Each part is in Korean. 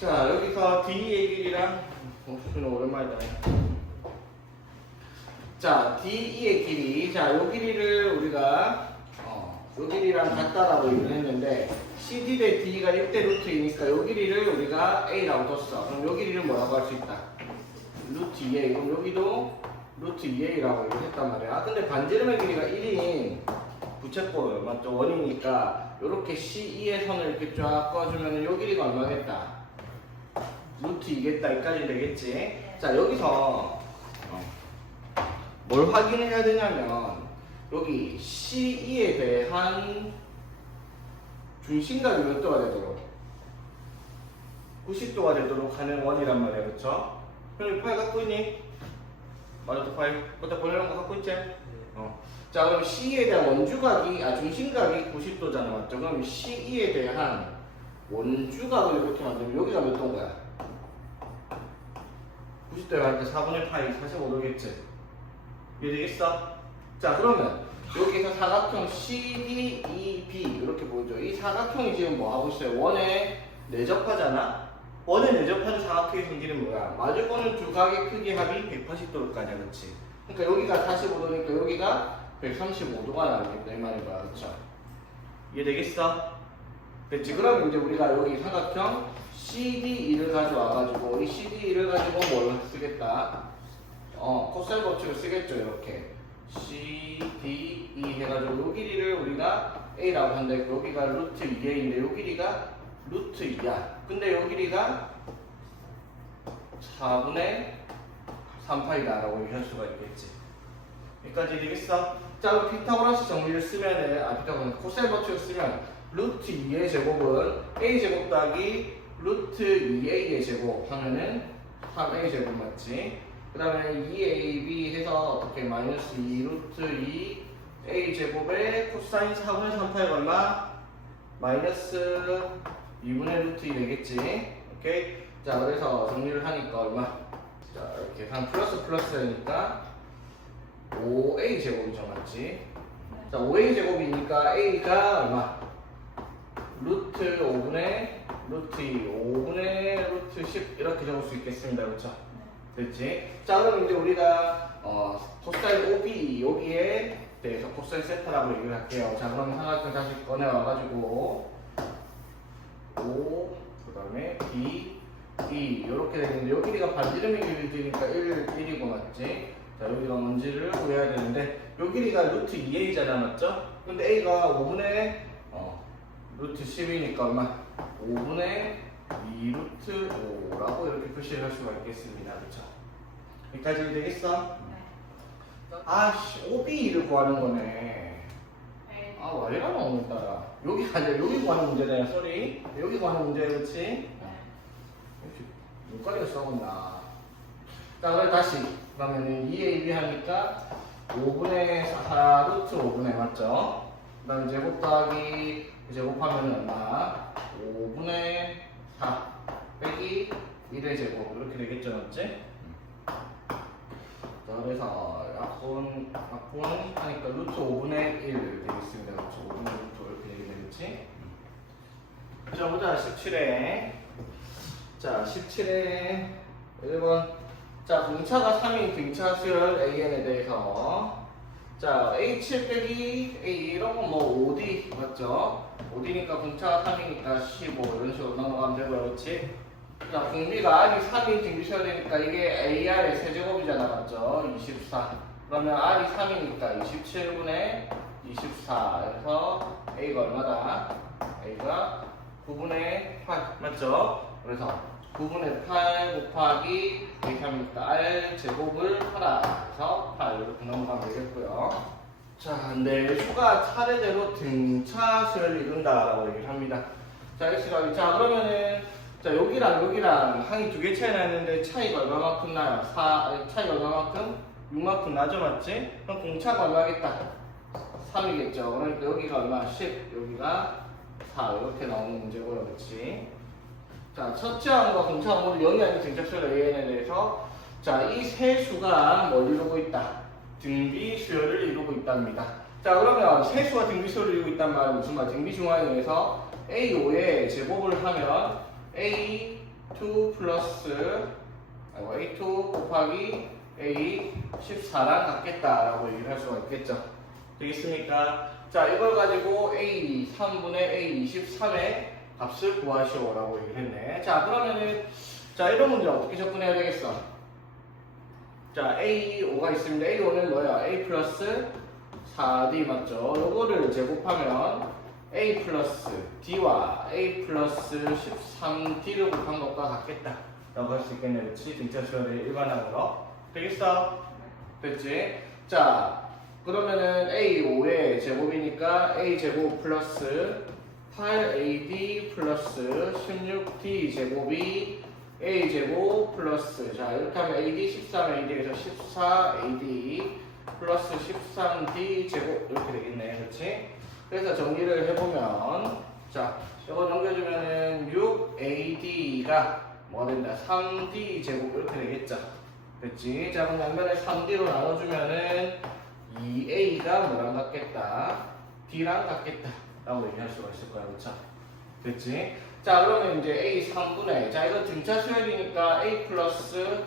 자, 여기서 D의 길이랑 공수는 오랜만이다. 자, DE의 길이. 자, 요 길이를 우리가 요 길이랑 같다라고 얘기를 했는데 CD 대 D가 1대 루트이니까 요 길이를 우리가 A라고 뒀어. 그럼 요 길이를 뭐라고 할 수 있다? 루트 2A. 그럼 여기도 루트 2A라고 얘기를 했단 말이야. 근데 반지름의 길이가 1인 부채꼴 맞죠? 원이니까 요렇게 C2의 선을 이렇게 쫙 꺼주면 요 길이가 얼마겠다? 루트 2겠다. 여기까지 되겠지? 자, 여기서 뭘 확인해야 되냐면 여기 C2에 대한 중심각이 몇 도가 되도록 90도가 되도록 하는 원이란 말이야. 그쵸? 그럼 이 파일 갖고 있니? 맞아, 파일 그때 보내놓은 거 갖고 있지? 자, 그럼 C에 대한 원주각이 중심각이 90도잖아. 맞죠? 그럼 C2에 대한 원주각을 이렇게 만들면 여기가 몇 도인 거야? 90도에 할 때 4분의 파이 45도겠지? 이해되겠어? 자, 그러면 여기서 사각형 CDEB 이렇게 보이죠? 이 사각형이 지금 뭐 하고 있어요? 원에 내접하잖아? 원에 내접하는 사각형의 성질은 뭐야? 마주 보는 두 각의 크기 합이 180도까지야, 그렇지? 그러니까 여기가 45도니까 여기가 135도가 나오겠다 이 말인 거야, 그렇죠? 이해되겠어? 됐지? 그럼 이제 우리가 여기 사각형 CDE를 가져와가지고 이 CDE를 가지고 뭘 쓰겠다? 코사인 법칙을 쓰겠죠. 이렇게 CDE 해가지고 요 길이를 우리가 A라고 한다. 여기가 루트 2A인데 요 길이가 루트 2야. 근데 요 길이가 4분의 3파이다 라고 얘기할 수가 있겠지. 여기까지 되겠어? 자, 그럼 피타고라스 정리를 쓰면은 피타고라스 코사인 법칙을 쓰면 루트 2의 제곱은 A제곱 더하기 루트 2A의 제곱 하면은 3A 제곱 맞지? 그 다음에 2AB 해서 어떻게 마이너스 2 루트 2 A 제곱에 코사인 4분의 3파이가 얼마? 마이너스 2분의 루트 2 되겠지? 오케이? 자, 그래서 정리를 하니까 얼마? 자, 이렇게 한 플러스 플러스니까 5A 제곱이죠, 맞지? 자, 5A 제곱이니까 A가 얼마? 루트 5분의 루트 2, 5분의 루트 10 이렇게 적을 수 있겠습니다. 그렇죠? 됐지? 자, 그럼 이제 우리가 코사인 OB 여기에 대해서 코사인 세타라고 얘기를 할게요. 자, 그럼 삼각형 다시 꺼내와가지고 O 그 다음에 B, E 이렇게 되는데 여기 길이가 반지름의 길이니까 1이고 맞지? 자, 여기가 뭔지를 구해야 되는데 요 길이가 루트 2A잖아, 맞죠? 근데 A가 5분의 루트 10이니까 얼마? 5분의 2 루트 5라고 이렇게 표시를 할 수가 있겠습니다. 그쵸? 여기까지 되겠어? 네. 아씨, OB를 구하는 거네. 아, 왜 이러나, 오늘따라. 여기 아니야, 여기 구하는 문제다, 쏘리. 여기 구하는 문제, 그렇지? 네. 눈가리가 썩었나. 자, 그래, 다시. 그러면은 2AB 하니까 5분의 4 루트 5분의, 맞죠? 그 다음에 제곱 더하기 제곱하면 얼마? 5분의 4 빼기 1의 제곱 이렇게 되겠죠, 맞지? 자, 그래서 약분 하니까 루트 5분의 1 되겠습니다. 그렇죠? 5분의 루트 이렇게 되겠지? 자, 보자. 17회. 자, 17회 1번. 자, 분차가 3인 등차수열 AN에 대해서 자, A7 빼기 A 이런 건 뭐 5D 맞죠? 5D니까 분차가 3이니까 15 이런 식으로 넘어가면 되고요, 그렇지? 자, 공비가 R이 3인 등비셔야 되니까 이게 AR의 세제곱이잖아, 맞죠? 24. 그러면 R이 3이니까 27분의 24. 그래서 A가 얼마다? A가 9분의 8 맞죠? 그래서 9분의 8 곱하기 이렇게 하니까 R 제곱을 하라. 그래서 8 이렇게 넘어가면 되겠고요. 자, 내수가 차례대로 등차수열을 이룬다라고 얘기를 합니다. 자, X가 자, 그러면은 자, 여기랑 항이 두 개 차이 나는데 차이가 얼마만큼 나요? 차이가 얼마만큼? 6만큼 나죠, 맞지? 그럼 공차가 얼마겠다? 3이겠죠. 그러니까 여기가 얼마? 10, 여기가 4 이렇게 나오는 문제고요, 그렇지? 자, 첫째 항과 공차 항으로 영이 아닌 등차수열 AN에 대해서 자, 이 세 수가 뭘 이루고 있다? 등비수열을 이루고 있답니다. 자, 그러면 세 수가 등비수열을 이루고 있단 말은 무슨 말? 등비중화에 의해서 A5의 제곱을 하면 A A2 플러스 A2 곱하기 A 14랑 같겠다라고 얘기를 할 수가 있겠죠. 되겠습니까? 자, 이걸 가지고 A 3분의 A 23의 값을 구하시오라고 얘기를 했네. 자, 그러면은 자, 이런 문제 어떻게 접근해야 되겠어? 자, A5가 있습니다. A5는 뭐야? A 플러스 4D 맞죠? 요거를 제곱하면 A 플러스 D와 A 플러스 13D를 곱한 것과 같겠다 라고 할 수 있겠네. 그렇지? 등차수열의 일반항으로 되겠어? 됐지? 자, 그러면은 A5의 제곱이니까 A 제곱 플러스 8AD 플러스 16D 제곱이 A 제곱 플러스 자 이렇게 하면 AD 13AD에서 14AD 플러스 13D 제곱 이렇게 되겠네. 그렇지? 그래서 정리를 해보면 자 이거 넘겨주면은 6AD가 뭐가 된다? 3D 제곱 이렇게 되겠죠. 됐지? 자 그럼 양면을 3D로 나눠주면은 2A가 뭐랑 같겠다? D랑 같겠다 라고 얘기할 수가 있을 거야. 그렇죠? 됐지? 자 그러면 이제 A 3분의 자 이거 등차 수열이니까 A 플러스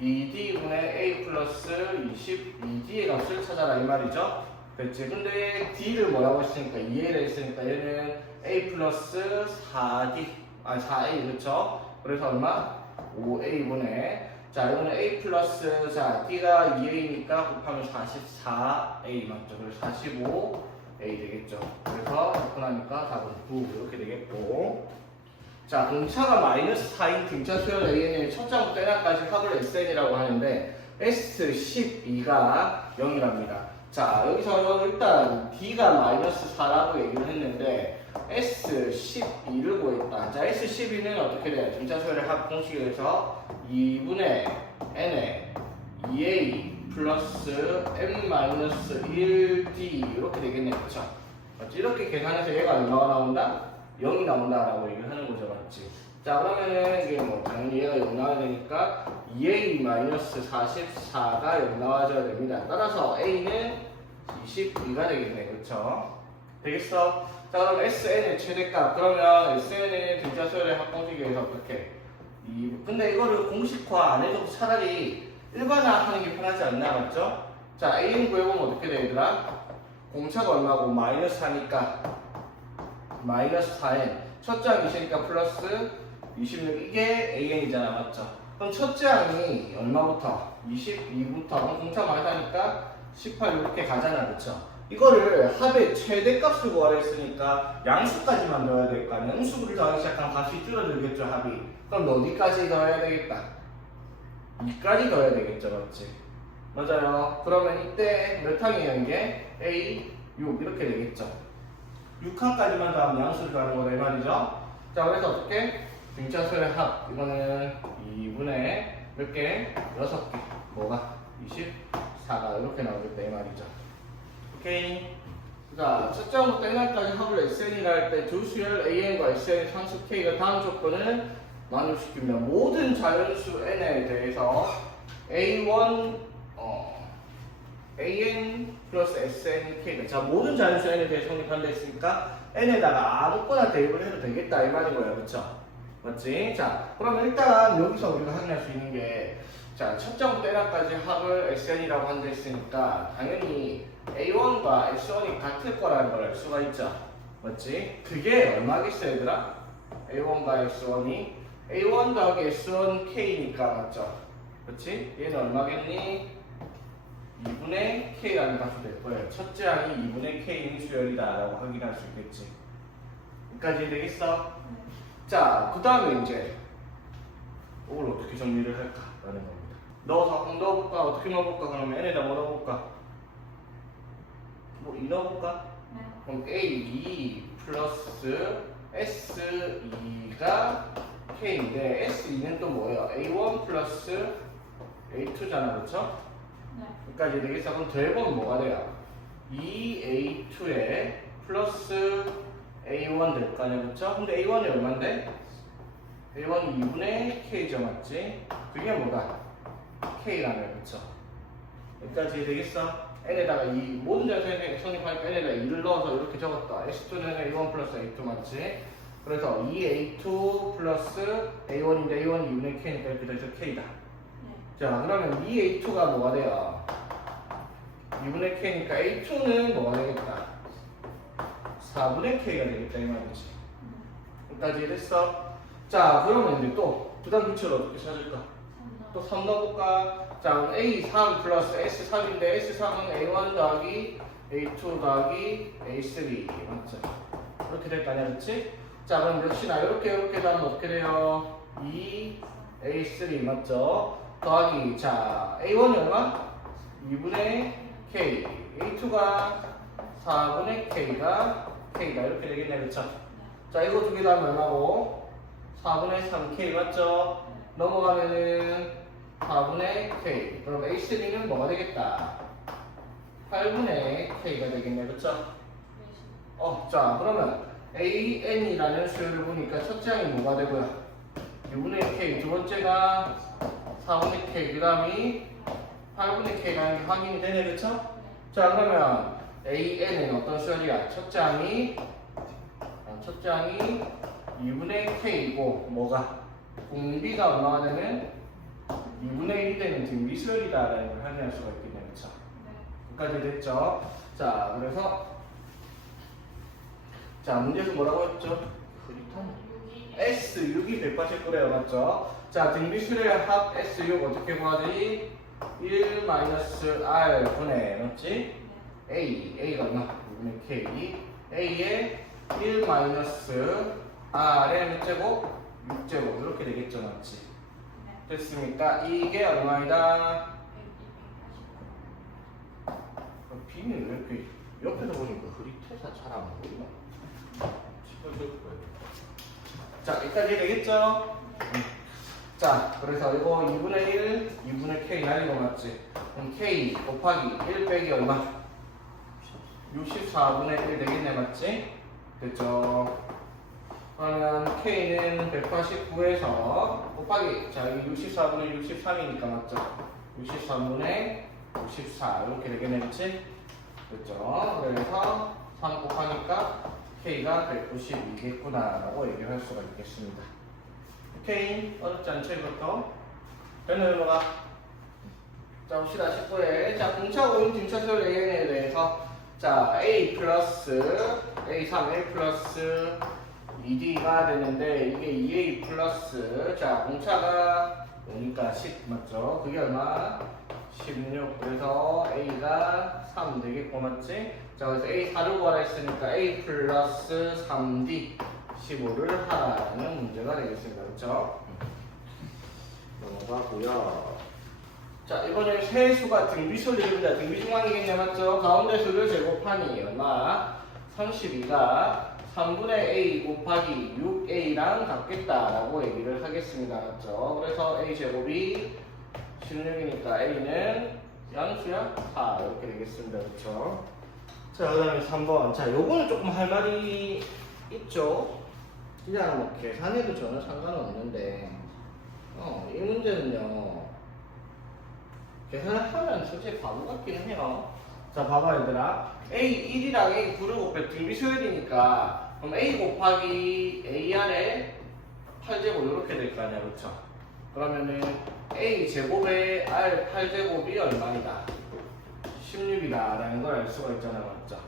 2D분의 A 플러스 22D의 값을 찾아라 이 말이죠. 됐지? 근데 D를 뭐라고 했으니까 2A를 했으니까 얘는 A 플러스 4D 아니 4A 그렇죠? 그래서 얼마? 5A분의 자 이거는 A 플러스 자 D가 2A니까 곱하면 44A 맞죠? 그래서 45A 되겠죠. 그래서 접근하니까 답은 9 이렇게 되겠고 자 공차가 마이너스 4인 등차 수열 AN의 첫 장부터 n까지 합을 SN이라고 하는데 S12가 0이랍니다. 자 여기서 일단 D가 마이너스 4라고 얘기를 했는데 S12를 구했다. 자 S12는 어떻게 돼요? 등차 수열의 합 공식에서 2분의 n에 2a 플러스 n-1d 이렇게 되겠네. 그쵸? 맞지? 이렇게 계산해서 얘가 얼마가 나온다? 0이 나온다라고 얘기를 하는 거죠. 맞지? 자 그러면은 이게 뭐 당연히 얘가 0 나와야 되니까 2a-44가 0 나와줘야 됩니다. 따라서 a는 22가 되겠네. 그쵸? 되겠어? 자 그럼 sn의 최대값 그러면 sn의 등차 수열의 합공식에서 어떻게? 근데 이거를 공식화 안 해도 차라리 일반화하는 게 편하지 않나 맞죠? 자 an 구해보면 어떻게 돼 얘들아? 공차가 얼마고? 마이너스 4니까 마이너스 4n 첫째 항 20이니까 플러스 26 이게 an이잖아 맞죠? 그럼 첫째 항이 얼마부터? 22부터 그럼 공차 마이너스니까 18 이렇게 가잖아 그쵸? 이거를 합의 최대값을 구하려 했으니까 양수까지만 넣어야 될 거 아니야. 음수를 더하기 시작하면 값이 줄어들겠죠 합이. 그럼 어디까지 넣어야 되겠다? 2까지 넣어야 되겠죠 맞지? 맞아요. 그러면 이때 몇 항이에요 이게? A 6 이렇게 되겠죠. 6항까지만 더하면 양수를 더하는 거다 이 말이죠. 자 그래서 어떻게? 등차수열의 합 이거는 2분의 몇 개? 6개 뭐가? 24가 이렇게 나오겠다 이 말이죠. 오케이. 자, 첫 장부터 n까지 합을 SN이라 할 때 두 수열 AN과 SN의 상수 K가 다음 조건을 만족시키면 모든 자연수 N에 대해서 A1 AN 플러스 SN K가 자 모든 자연수 N에 대해 성립한다 했으니까 N에다가 아무거나 대입을 해도 되겠다 이 말인 거예요. 그쵸? 맞지? 자 그러면 일단 여기서 우리가 확인할 수 있는 게 자, 첫 장부터 n까지 합을 SN이라고 한다 했으니까 당연히 A1과 S1이 같을 거라는 걸 알 수가 있죠. 맞지? 그게 얼마겠어 얘들아? A1과 S1이 A1 더하기 S1 K니까 맞죠? 그렇지? 얘는 얼마겠니? 2분의 K라는 값이 될 거예요. 첫째 항이 2분의 K인 수열이다 라고 확인할 수 있겠지. 여기까지 되겠어? 자, 그 다음에 이제 이걸 어떻게 정리를 할까? 라는 겁니다. 넣어서 한번 넣어볼까? 어떻게 넣어볼까? 그러면 n에다 뭐 넣어볼까? 뭐 2 넣어볼까? 네. 그럼 A2 플러스 S2가 K인데 S2는 또 뭐예요? A1 플러스 A2잖아 그쵸? 네. 여기까지 되겠어. 그럼 더해보면 뭐가 돼요? 2A2에 플러스 A1 될 거 아니야 그쵸? 근데 A1이 얼만데? A1이 2분의 K죠 맞지? 그게 뭐다? K라며 그쵸? 여기까지 되겠어? n에다가 이 모든 자연수에 성립하니까 n에다가 2를 넣어서 이렇게 적었다. S2는 A1 플러스 A2 맞지? 그래서 2A2 플러스 A1인데 A1이 2분의 K니까 이렇게 돼서 K다. 자, 그러면 2A2가 뭐가 돼요? 2분의 K니까 A2는 뭐가 되겠다? 4분의 K가 되겠다 이 말이지. 여기까지 됐어? 자, 그러면 이제 또 부담 분치를 어떻게 찾을까? 또 3 넣어볼까? 자, A3 플러스 S3인데 S3은 A1 더하기 A2 더하기 A3 맞죠? 이렇게 될 거 아니야, 그렇지? 자, 그럼 역시나 이렇게 하면 어떻게 돼요? 2A3 맞죠? 더하기 자, A1이 얼마? 2분의 K A2가 4분의 K가 이렇게 되겠네, 그렇죠? 자, 이거 두 개 다 하면 얼마고? 4분의 3K 맞죠? 넘어가면은 4분의 K. 그럼 A3는 뭐가 되겠다? 8분의 K가 되겠네, 그쵸? 자, 그러면 AN이라는 수열을 보니까 첫째 항이 뭐가 되고요? 6분의 K, 두 번째가 4분의 K, 그 다음이 8분의 K라는 게 확인이 되네, 그쵸? 자, 그러면 AN은 어떤 수열이야? 첫째 항이 2분의 K이고, 뭐가? 공비가 얼마가 되면 2분의 1이 되는 등비수열이다라는 걸 확인할 수가 있겠네요. 그쵸? 여기까지 됐죠? 자, 그래서 자, 문제에서 뭐라고 했죠? S6이 189래요. 맞죠? 자, 등비수열의 합 S6 어떻게 구하지? 1-R 분의 맞지? A가 얼마? 2분의 K A에 1-R의 몇 제곱? 6제곱 이렇게 되겠죠, 맞지? 됐습니까? 이게 얼마이다? B는 왜 이렇게 옆에서 보니까 흐릿해서 잘 안 보이나? 자, 여기까지 되겠죠? 자, 그래서 이거 2분의 1, 2분의 K 날리고 맞지? 그럼 K 곱하기 1 빼기 얼마? 64분의 1 되겠네, 맞지? 됐죠? 그러면 K는 189에서 곱하기 자, 여기 64분의 63이니까 맞죠? 63분의 64 이렇게 되겠네, 그치? 됐죠? 그래서 3 곱하니까 K가 192겠구나 라고 얘기할 수가 있겠습니다. 오케이? 어렵지 않죠, 이것도? 되는 넘어가. 자, 봅시다. 19회. 자, 공차 오인 등차수열 AN에 대해서 자, A 플러스 A3, A 플러스 2D가 되는데 이게 2A 플러스 자, 공차가 오니까 10 맞죠? 그게 얼마? 16. 그래서 A가 3 되겠고 맞지? 자, 그래서 A4를 구하라 했으니까 A 플러스 3D 15를 하라는 문제가 되겠습니다. 그렇죠? 넘어가고요. 자, 이번엔 세수가 등비수열입니다. 등비중앙이겠네, 맞죠? 가운데 수를 제곱하니 얼마? 32가 3분의 A 곱하기 6A랑 같겠다라고 얘기를 하겠습니다. 맞죠? 그래서 A 제곱이 16이니까 A는 양수야? 4 이렇게 되겠습니다. 그렇죠? 자, 그 다음에 3번. 자, 요거는 조금 할 말이 있죠? 그냥 뭐 계산해도 전혀 상관은 없는데 이 문제는요 계산을 하면 솔직히 바보 같기는 해요. 자, 봐봐 얘들아. A1이랑 A9를 곱해 등비수열이니까 그럼 A 곱하기 AR에 8제곱 이렇게 될 거 아니야, 그렇죠? 그러면은 A 제곱에 R 8제곱이 얼마이다? 16이다 라는 걸 알 수가 있잖아, 맞죠?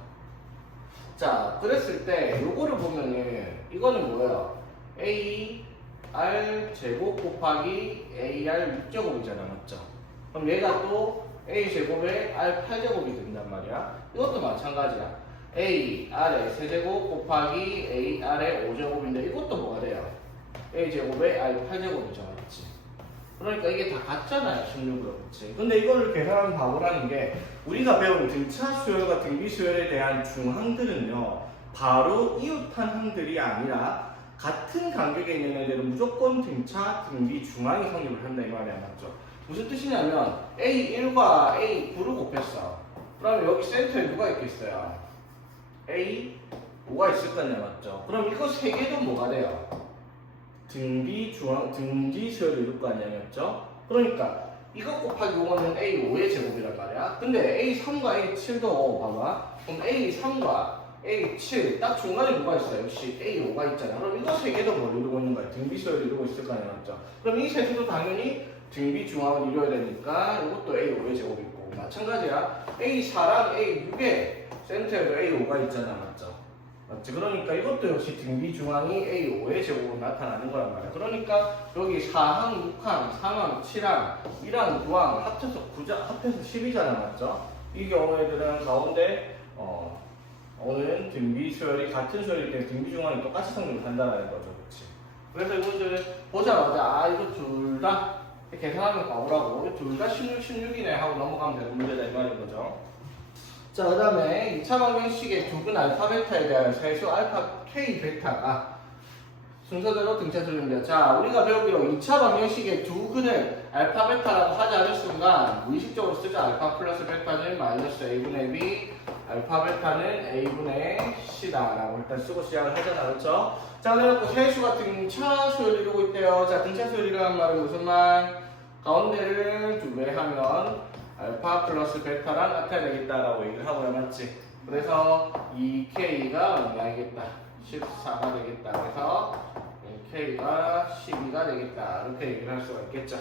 자, 그랬을 때 요거를 보면은 이거는 뭐예요? A R 제곱 곱하기 AR 6제곱이잖아, 맞죠? 그럼 얘가 또 A 제곱에 R 8제곱이 된단 말이야. 이것도 마찬가지야. A R의 세제곱 곱하기 A R의 5제곱인데 이것도 뭐가 돼요? A 제곱에 R 8제곱이죠, 맞지? 그러니까 이게 다 같잖아요, 16으로, 그치? 근데 이거를 계산하면 바보라는 게 우리가 배운 등차 수열과 등비 수열에 대한 중항들은요 바로 이웃한 항들이 아니라 같은 간격에 있는 애들은 무조건 등차, 등비, 중항이 성립을 한다 이 말이야, 맞죠? 무슨 뜻이냐면 A1과 A9를 곱했어. 그러면 여기 센터에 누가 있겠어요? A5가 있을 거냐, 맞죠? 그럼 이거 세 개도 뭐가 돼요? 등비, 중항, 등비 수열을 이룰 거 아니야, 맞죠? 그러니까 이거 곱하기 이거는 A5의 제곱이란 말이야. 근데 A3과 A7도 봐봐. 그럼 A3과 A7 딱 중간에 뭐가 있어요? 역시 A5가 있잖아. 그럼 이거 세 개도 뭘 이루고 있는 거야? 등비수열을 이루고 있을 거 아니야, 맞죠? 그럼 이 세수도 당연히 등비 중앙을 이루어야 되니까 이것도 A5의 제곱이 있고 마찬가지야. A4랑 A6에 센터에도 A5가 있잖아, 맞죠? 맞지? 그러니까 이것도 역시 등비 중앙이 A5의 제곱으로 나타나는 거란 말이야. 그러니까 여기 4항, 6항, 3항, 7항, 1항, 9항 합해서 10이잖아, 맞죠? 이 경우에들은 가운데 오는 등비 수열이 같은 수열이기 때문에 등비 중앙이 똑같이 성립을 한다는 거죠, 그렇지? 그래서 이분들은 보자마자 이거 둘 다 계산하면 바보라고 둘 다 16, 16이네 하고 넘어가면 되는 문제다 이 말인 거죠. 자, 그 다음에 2차 방정식의 두근 알파 베타에 대한 세수 알파 k 베타가 순서대로 등차수준입니다. 자, 우리가 배우기로 2차 방정식의 두근을 알파 베타라고 하지 않을 순간 무의식적으로 쓰죠. 알파 플러스 베타는 마이너스 a분의 b, 알파 베타는 a분의 c다라고 일단 쓰고 시작을 하잖아, 그렇죠? 자, 그래갖고 세수가 등차수열을 이루고 있대요. 자, 등차수열이라는 말은 무슨 말? 가운데를 두 배 하면 알파 플러스 베타랑 같아야 되겠다라고 얘기를 하고요, 맞지? 그래서 2K가 얼마이겠다? 14가 되겠다. 그래서 K가 12가 되겠다. 이렇게 얘기를 할 수가 있겠죠.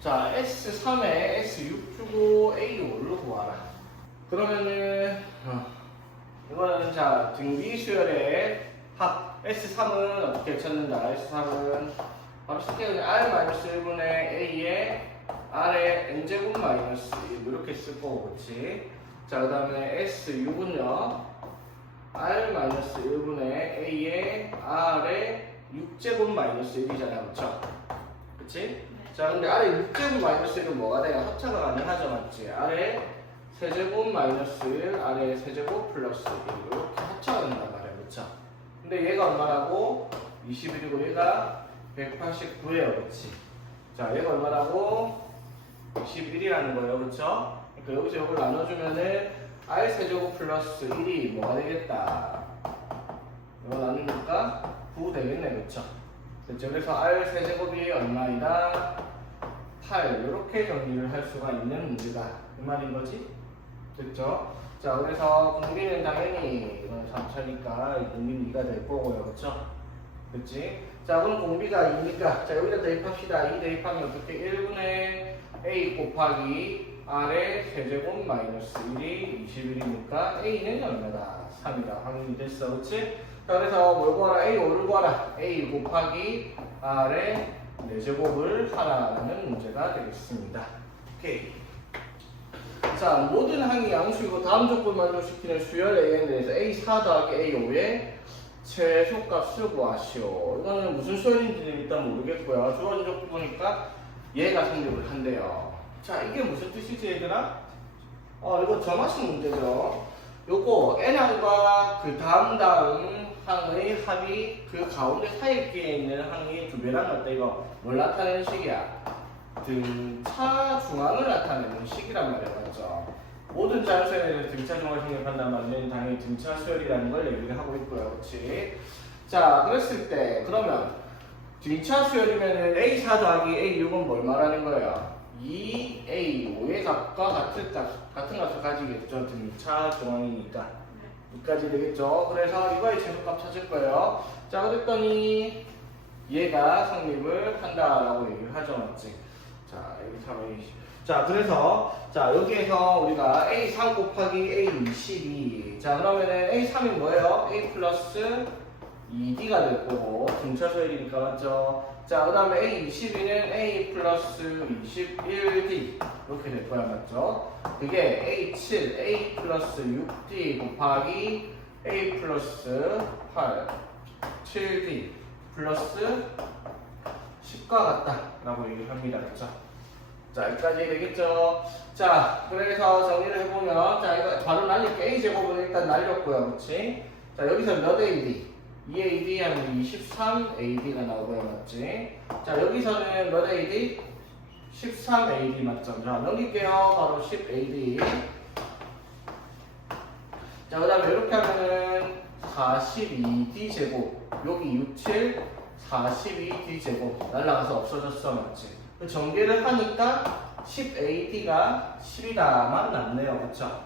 자, S3에 S6 주고 A5로 구하라. 그러면은 이거는 자 등비 수열의 합 S3은 어떻게 찾는다? S3은 바로 쉽게 그냥 R-1분의 A에 R에 N제곱 마이너스 1 이렇게 쓸 거고, 그치? 자, 그 다음에 S6은요 R-1분의 A에 R에 6제곱 마이너스 1이잖아, 그쵸? 그치? 자, 근데 R에 6제곱 마이너스 1은 뭐가 돼요? 합차가 가능하죠, 맞지? R에 세제곱 마이너스 1, R에 세제곱 플러스 1 이렇게 합차가 된단 말이야, 그쵸? 근데 얘가 얼마라고? 21이고 얘가 189예요, 그치? 자, 얘가 얼마라고? 21이라는 거예요, 그쵸? 그러니까 여기서 이걸 나눠주면은 R 세제곱 플러스 1이 뭐가 되겠다? 이거 나누니까 9 되겠네, 그쵸? 그쵸? 그래서 R 세제곱이 얼마이다? 8 이렇게 정리를 할 수가 있는 문제다 이 말인 거지? 됐죠? 자, 그래서 공비는 당연히 이건 3차니까 공비는 2가 될 거고요, 그쵸? 그치? 자, 그럼 공비가 2니까 자, 여기다 대입합시다. 2 대입하면 어떻게? 1분의 A 곱하기 R의 세제곱 마이너스 1이 21이니까 A는 얼마다? 3이다. 확인이 됐어, 그치? 자, 그래서 뭘 구하라? A5를 구하라. A 곱하기 R의 4제곱을 하라라는 문제가 되겠습니다. 오케이. 자, 모든 항이 양수이고 다음 조건 만족시키는 수열 AN에 대해서 A4 더하기 A5의 최소값을 구하시오. 이거는 무슨 수열인지는 일단 모르겠고요. 주어진 조건 보니까 얘가 성립을 한대요. 자, 이게 무슨 뜻이지, 얘들아? 이거 점화식 문제죠. 요거 N항과 그 다음 항의 합이 그 가운데 사이에 있는 항이 두 배란 어때? 이거 뭘 나타내는 식이야? 등차 중앙을 나타내는 식이란 말이야, 맞죠? 모든 자연수에 대해서 등차 중앙을 생각한단 말은 당연히 등차 수열이라는 걸 얘기를 하고 있고요, 그렇지? 자, 그랬을 때 그러면 등차 수열이면 A4 더하기 A6은 뭘 말하는 거예요? 2A5의 값과 같은 값을 가지겠죠. 등차 중앙이니까. 여기까지 되겠죠. 그래서 이거의 최소값 찾을 거예요. 자, 그랬더니 얘가 성립을 한다라고 얘기를 하죠, 맞지? 자, 여기 3A. 자, 그래서 자, 여기에서 우리가 A3 곱하기 A22. 자, 그러면은 A3이 뭐예요? A 플러스 2D가 될 거고 등차 수열이니까, 맞죠? 자, 그 다음에 A22는 A 플러스 21D 이렇게 될 거야, 맞죠? 그게 A7, A 플러스 6D 곱하기 A 플러스 8, 7D 플러스 10과 같다 라고 얘기를 합니다, 그쵸? 자, 여기까지 되겠죠? 자, 그래서 정리를 해보면 자, 이거 바로 날릴게. A제곱은 일단 날렸고요, 그치? 자, 여기서 몇 AD? 2AD 하면 23AD가 나오고요, 맞지? 자, 여기서는 몇 AD? 13AD 맞죠? 자, 넘길게요. 바로 10AD. 자, 그 다음에 이렇게 하면은 42D 제곱. 여기 67, 42D 제곱. 날라가서 없어졌어, 맞지? 전개를 하니까 10AD가 10이다만 남네요, 그쵸?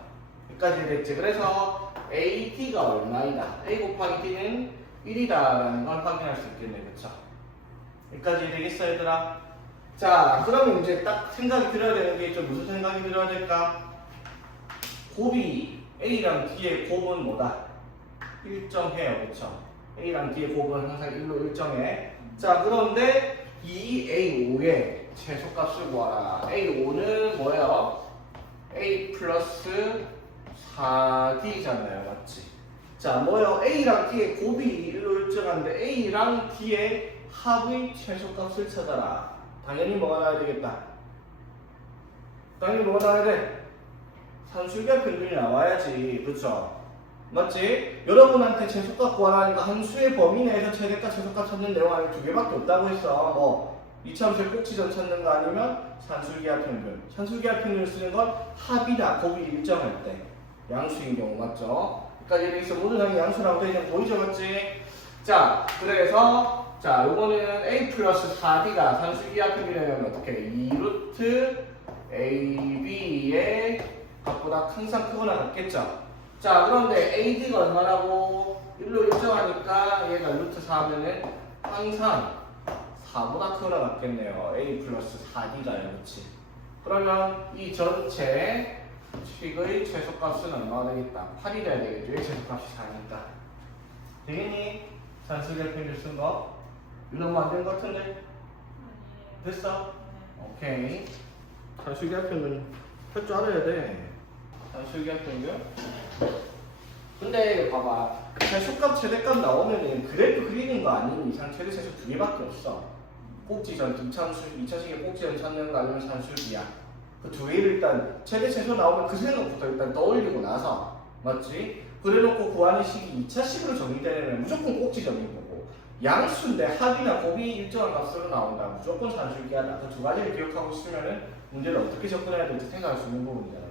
여기까지 됐지? 그래서 AD가 얼마이다. A 곱하기 D는 1이다라는 걸 확인할 수 있겠네. 그쵸? 여기까지 되겠어, 얘들아? 자, 그러면 이제 딱 생각이 들어야 되는 게 좀 무슨 생각이 들어야 될까? 곱이 A랑 D의 곱은 뭐다? 일정해요. 그쵸? A랑 D의 곱은 항상 1로 일정해. 자, 그런데 이 A5의 최소값을 구하라. A5는 뭐예요? A 플러스 4D잖아요. 맞지? 자, 뭐예요? A랑 D의 곱이 1로 일정한데 A랑 D의 합의 최소값을 찾아라. 당연히 뭐가 나와야 되겠다. 당연히 뭐가 나와야 돼? 산술계 평균이 나와야지. 그쵸? 맞지? 여러분한테 최소값 구하라니까 한 수의 범위 내에서 최대값, 최소값 찾는 내용 두 개밖에 없다고 했어. 뭐 이차함수의 꼭지점 찾는 거 아니면 산술기하 평균. 산술기하 평균을 쓰는 건 합이나 곱이 일정할 때 양수인 경우 맞죠? 그러니까 여기서 모든 항이 양수라고 되어 있는 거 보이죠? 맞지? 자, 그래서 자, 요거는 A 플러스 4D가 산술기하 평균이면 어떻게 2루트 AB의 값보다 항상 크거나 같겠죠? 자, 그런데 AD가 얼마라고? 1로 일정하니까 얘가 루트 4하면은 항상 4보다 크거나 같겠네요. A 플러스 4D가요. 그렇지? 그러면 이 전체 식의 최소값은 얼마가 되겠다? 8이 돼야 되겠죠? 이 최소값이 4니까. 되겠니? 산술계 평균 쓴 거? 이거 너무 안 된 것 같은데? 됐어? 오케이. 산술계 평균 할 줄 알아야 돼. 산술계 평균? 근데 봐봐, 최소값 최대값 나오면은 그래프 그리는 거 아닌 이상 최대 최소 두 개밖에 없어. 꼭지점, 2차식의 꼭지점 찾는 거 아니면 산술기야. 그 두 개를 일단 최대 최소 나오면 그 생각부터 일단 떠올리고 나서 맞지? 그래놓고 구하는 식이 2차식으로 정리되려면 무조건 꼭지점인 거고 양수인데 합이나 곱이 일정한 값으로 나온다. 무조건 산술기하다. 그 두 가지를 기억하고 있으면은 문제를 어떻게 접근해야 될지 생각할 수 있는 부분이잖아.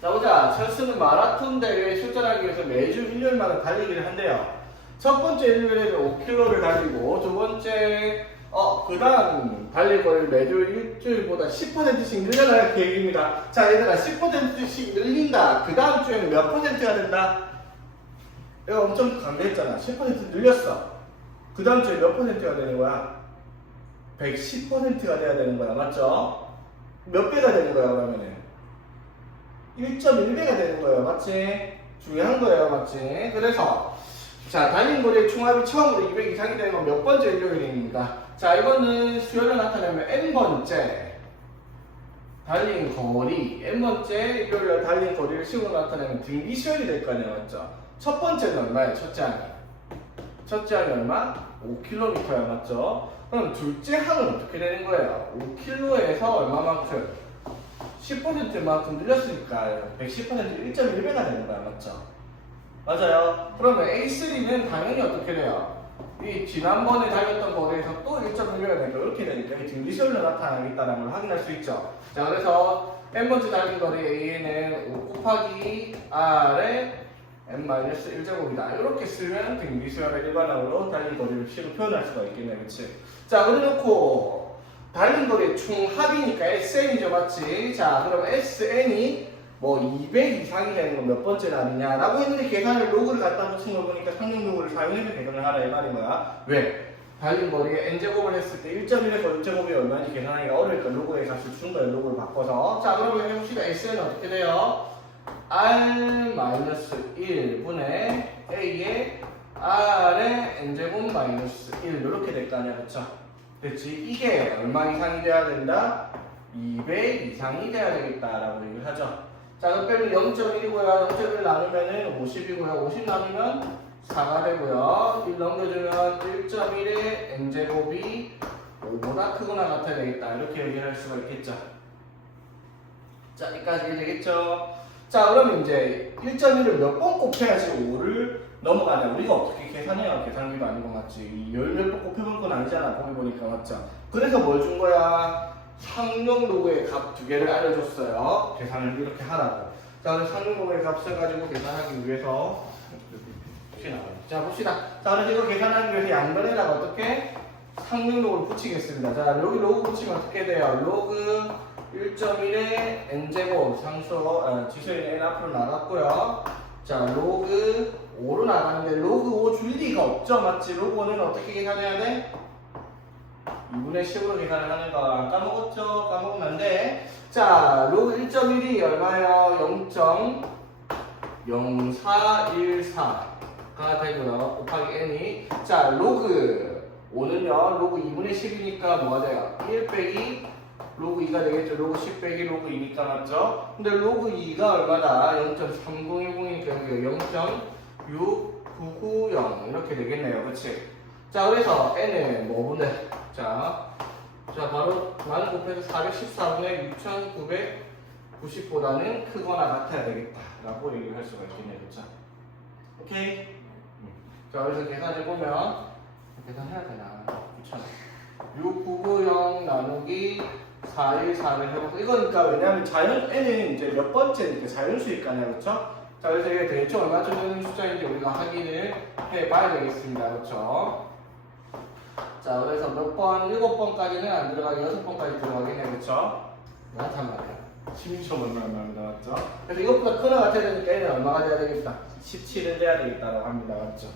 자, 보자. 첼스는 마라톤 대회에 출전하기 위해서 매주 일요일마다 달리기를 한대요. 첫 번째 일요일에는 5km를 달리고, 두 번째, 그 다음 달릴 거를 매주 일주일보다 10%씩 늘려나갈 계획입니다. 자, 얘들아, 10%씩 늘린다. 그 다음 주에는 몇 %가 된다? 내가 엄청 강조했잖아. 10% 늘렸어. 그 다음 주에 몇 %가 되는 거야? 110%가 돼야 되는 거야. 맞죠? 몇 배가 되는 거야, 그러면은? 1.1배가 되는 거예요. 맞지? 중요한 거예요. 맞지? 그래서 자, 달린 거리의 총합이 처음으로 200 이상이 되는 건 몇 번째 일요일입니다. 자, 이거는 수열을 나타내면 n번째 달린 거리, n번째 일요일날 달린 거리를 식으로 나타내면 등비 수열이 될 거 아니에요. 맞죠? 첫 번째는 얼마예요? 첫째 항이. 첫째 항이 얼마? 5km야. 맞죠? 그럼 둘째 항은 어떻게 되는 거예요? 5km에서 얼마만큼? 10%만큼 늘렸으니까 110% 1.1배가 되는 거야. 맞죠? 맞아요. 그러면 A3는 당연히 어떻게 돼요? 이 지난번에 달렸던 거리에서 또 1.1배가 되니까 이렇게 되니까 이 등비시열로 나타나겠다는 걸 확인할 수 있죠. 자, 그래서 n번째 달린 거리 A는 5 곱하기 R에 n-1제곱이다. 이렇게 쓰면 등비시열의 일반항으로 달린 거리를 식으로 표현할 수가 있겠네. 그치? 자, 그래놓고 달린 거리의 총합이니까 SN이죠. 맞지? 자, 그럼 SN이 뭐 200 이상이 되는 건 몇 번째 날이냐 라고 했는데 계산을 로그를 갖다 붙인 거 보니까 상용 로그를 사용해서 계산을 하라 이 말인 거야. 왜? 달린 거리에 n제곱을 했을 때 1.1에서 6제곱이 얼마인지 계산하기가 어려우니까 로그의 값을 준 거예요. 로그를 바꿔서. 자, 그러면 해봅시다. SN은 어떻게 돼요? R-1분의 A의 R의 n제곱 마이너스 1 이렇게 될 거 아니야. 그쵸? 됐지? 이게 얼마 이상이 돼야 된다? 200 이상이 돼야 되겠다라고 얘기를 하죠. 자, 그럼 빼면 0.1이고요. 0.1 나누면은 50이고요. 50 나누면 4가 되고요. 1 넘겨주면 1.1의 n제곱이 5보다 크거나 같아야 되겠다. 이렇게 얘기를 할 수가 있겠죠. 자, 여기까지 되겠죠. 자, 그럼 이제 1.1을 몇 번 곱해야지 5를 넘어가냐. 우리가 어떻게 계산해요? 계산기도 아니고 맞지. 열 몇 번 곱해본 건 아니잖아. 보기 보니까 맞죠. 그래서 뭘 준 거야? 상용 로그의 값 두 개를 알려줬어요. 계산을 이렇게 하라고. 자, 그래서 상용 로그의 값을 가지고 계산하기 위해서 자, 봅시다. 자, 그래서 이거 계산하기 위해서 양변에다가 어떻게? 상용 로그를 붙이겠습니다. 자, 여기 로그 붙이면 어떻게 돼요? 로그 1.1의 n제곱 상수 지수에 n 앞으로 나갔고요. 자, 로그 5로 나가는데 로그 5 줄 리가 없죠? 맞지? 로그 5는 어떻게 계산해야 돼? 2분의 10으로 계산을 하는 거 까먹었죠? 까먹으면 안 돼. 자, 로그 1.1이 얼마예요? 0.0414가 되고요. 곱하기 n이. 자, 로그 5는요. 로그 2분의 10이니까 뭐가 돼요? 1 빼기 로그 2가 되겠죠. 로그 10 빼기 로그 2니까 맞죠? 근데 로그 2가 얼마다? 0.3010이니까 여기가 0.6990 이렇게 되겠네요. 그치? 자, 그래서 n은 뭐분의 자, 바로 만 곱해서 414분의 6990보다는 크거나 같아야 되겠다 라고 얘기를 할 수가 있겠네요. 그쵸? 오케이? 자, 그래서 계산해보면 계산해야 되나? 그쵸? 6990 나누기 414를 해보고 이거니까 왜냐면 자연 n은 이제 몇 번째니까 자연수니까요. 그쵸? 자, 그래서 이게 대충 얼마쯤 되는 숫자인지 우리가 확인을 해봐야 되겠습니다. 그쵸? 자, 그래서 몇 번, 7번까지는 안 들어가게 6번까지 들어가겠네, 그쵸? 맞단 말이야. 16점 얼마입니다, 맞죠? 그래서 이것보다 크거나 같아야 되니까 얘는 얼마가 돼야 되겠다? 17은 돼야 되겠다라고 합니다, 맞죠?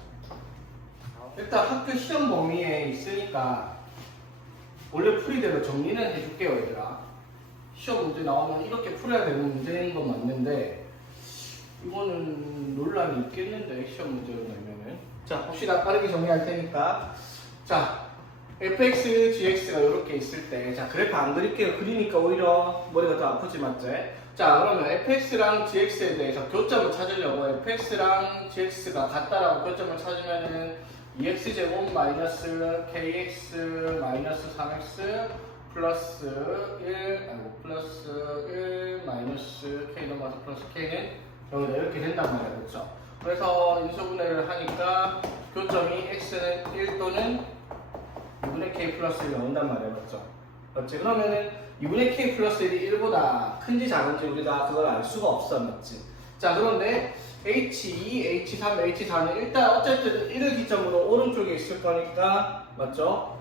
일단 학교 시험 범위에 있으니까 원래 풀이대로 정리는 해줄게요, 얘들아. 시험 문제 나오면 이렇게 풀어야 되는 문제인 건 맞는데 이거는 논란이 있겠는데, 시험 문제로 내면은. 자, 봅시다. 빠르게 정리할 테니까. 자, fx, gx가 이렇게 있을 때, 자, 그래프 안 그릴게요. 그리니까 오히려 머리가 더 아프지, 맞지? 자, 그러면 fx랑 gx에 대해서 교점을 찾으려고 fx랑 gx가 같다라고 교점을 찾으면은 2x제곱 마이너스 kx 마이너스 3x 플러스 1, 플러스 1 마이너스 k 넘어서 플러스 k는 여기다 이렇게 된단 말이야, 그렇죠? 그래서 인수분해를 하니까 교점이 x는 1 또는 2분의 k 플러스 1이 나온단 말이야, 맞죠? 맞지? 그러면은 2분의 k 플러스 1이 1보다 큰지 작은지 우리가 그걸 알 수가 없어, 맞지? 자, 그런데 H2, H3, H4는 일단 어쨌든 1을 기점으로 오른쪽에 있을 거니까, 맞죠?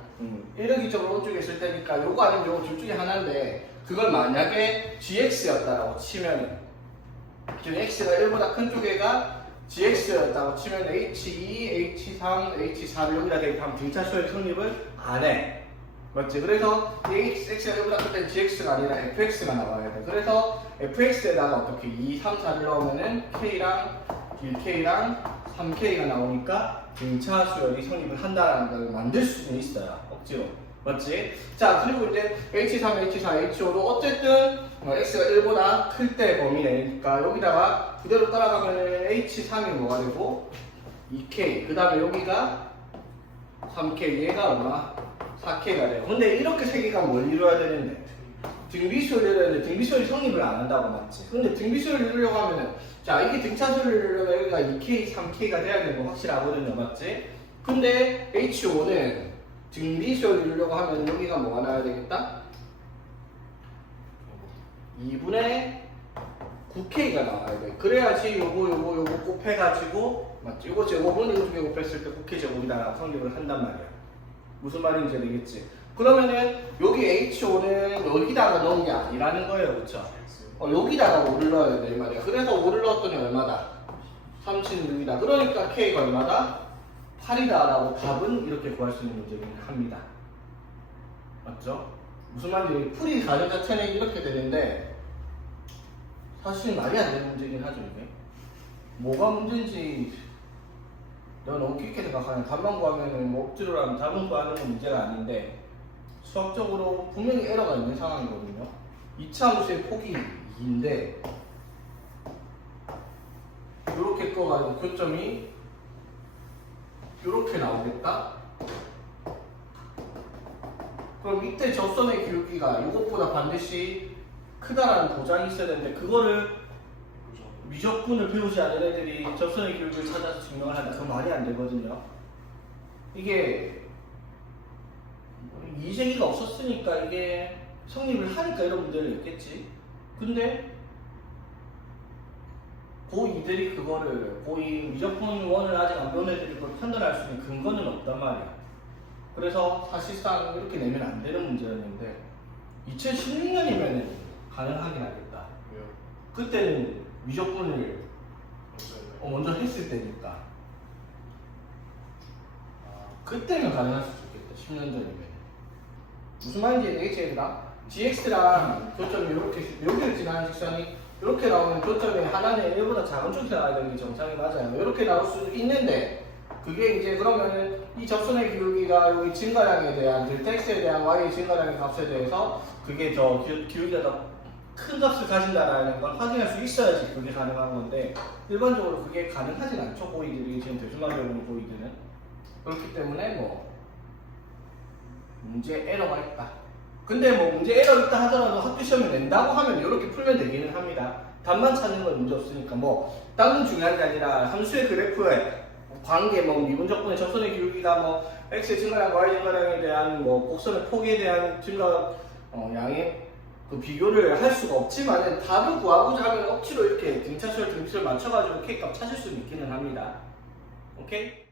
1을 기점으로 오른쪽에 있을 테니까 요거 아니면 요거 둘 중에 하나인데 그걸 만약에 GX였다라고 치면 지금 X가 1보다 큰 쪽에가 GX였다고 치면 H2, H3, H4를 여기다 대입하면 등차수열 성립을 안 해. 맞지? 그래서 X가 1보다 클 때는 GX가 아니라 FX가 나와야 돼. 그래서 FX에다가 어떻게 2, 3, 4를 넣으면은 K랑 1K랑 3K가 나오니까 등차수열이 성립을 한다는 걸 만들 수는 있어요. 억지로. 맞지? 자, 그리고 이제 H3, H4, H5도 어쨌든 X가 1보다 클 때 범위 내니까 여기다가 그대로 따라가면 H3이 뭐가 되고 2K, 그 다음에 여기가 3K, 얘가 얼마? 4K가 돼요. 근데 이렇게 세 개가 뭘 이루어야 되는데? 등비수열을 이루어야 되는데 등비수열이 성립을 안 한다고 맞지? 근데 등비수열을 이루려고 하면은 자, 이게 등차수열을 이루려면 여기가 2K, 3K가 돼야 되는 거 확실하거든요. 맞지? 근데 H5는 등비수열을 이루려고 하면 여기가 뭐가 나와야 되겠다? 2분의 9K가 나와야 돼. 그래야지 요거 곱해가지고 맞지? 요거 제곱은 이거 두 개 곱했을 때 9K 제곱이다 성립을 한단 말이야. 무슨 말인지 알겠지? 그러면은 여기 H5는 여기다가 넣은 게 아니라는 거예요. 그쵸? 여기다가 5를 넣어야 돼 이 말이야. 그래서 5를 넣었더니 얼마다? 36이다. 그러니까 K가 얼마다? 8이다 라고 답은 이렇게 구할 수 있는 문제긴 합니다. 맞죠? 무슨 말인지 풀이 가정 자체는 이렇게 되는데 사실 말이 안 되는 문제긴 하죠. 이게 뭐가 문제인지 내가 너무 깊게 생각하는 답만 구하면 뭐 억지로 하면 답은 구하는 건 문제가 아닌데 수학적으로 분명히 에러가 있는 상황이거든요. 2차 함수의 폭이 2인데 이렇게 꺼가지고 교점이 이렇게 나오겠다? 그럼 이때 접선의 기울기가 이것보다 반드시 크다라는 보장이 있어야 되는데 그거를 미적분을 배우지 않은 애들이 접선의 기울기를 찾아서 증명을 한다. 그건 말이 안 되거든요. 이게 이쟁이가 없었으니까 이게 성립을 하니까 이런 문제를 냈겠지. 근데 고2들이 그거를 고2 미적분 원을 아직 안 배운 애들이 그걸 판단할 수 있는 근거는 없단 말이야. 그래서 사실상 이렇게 내면 안 되는 문제였는데 2016년이면 가능하긴 하겠다. 왜요? 그때는 미적분을 먼저 했을 때니까. 그때는 가능할 수도 있겠다. 10년 전이면. 무슨 말인지 알겠지 얘들아? gx랑 교점이 이렇게 여기를 지나는 직선이 이렇게 나오면 교점이 하나는 1보다 작은 쪽이 나와야 되는 게 정상이 맞아요. 이렇게 나올 수도 있는데 그게 이제 그러면은 이 접선의 기울기가 여기 증가량에 대한 델타 x에 대한 y의 증가량의 값에 대해서 그게 저 기울기가 더 큰 값을 가진다라는 걸 확인할 수 있어야지 그게 가능한 건데 일반적으로 그게 가능하진 않죠. 고이들이 지금 대중화되고 있는 고이들은. 그렇기 때문에 뭐 문제 에러가 있다. 근데 뭐 문제 에러 있다 하더라도 학교 시험에 낸다고 하면 이렇게 풀면 되기는 합니다. 답만 찾는 건 문제 없으니까 뭐 다른 중요한 게 아니라 함수의 그래프에 관계 뭐 미분적분의 접선의 기울기가 뭐 x의 증가량, y 증가량에 대한 뭐 곡선의 폭에 대한 증가 양의 그 비교를 할 수가 없지만 답을 구하고자 하면 억지로 이렇게 등차수를 맞춰가지고 K값 찾을 수는 있기는 합니다. 오케이?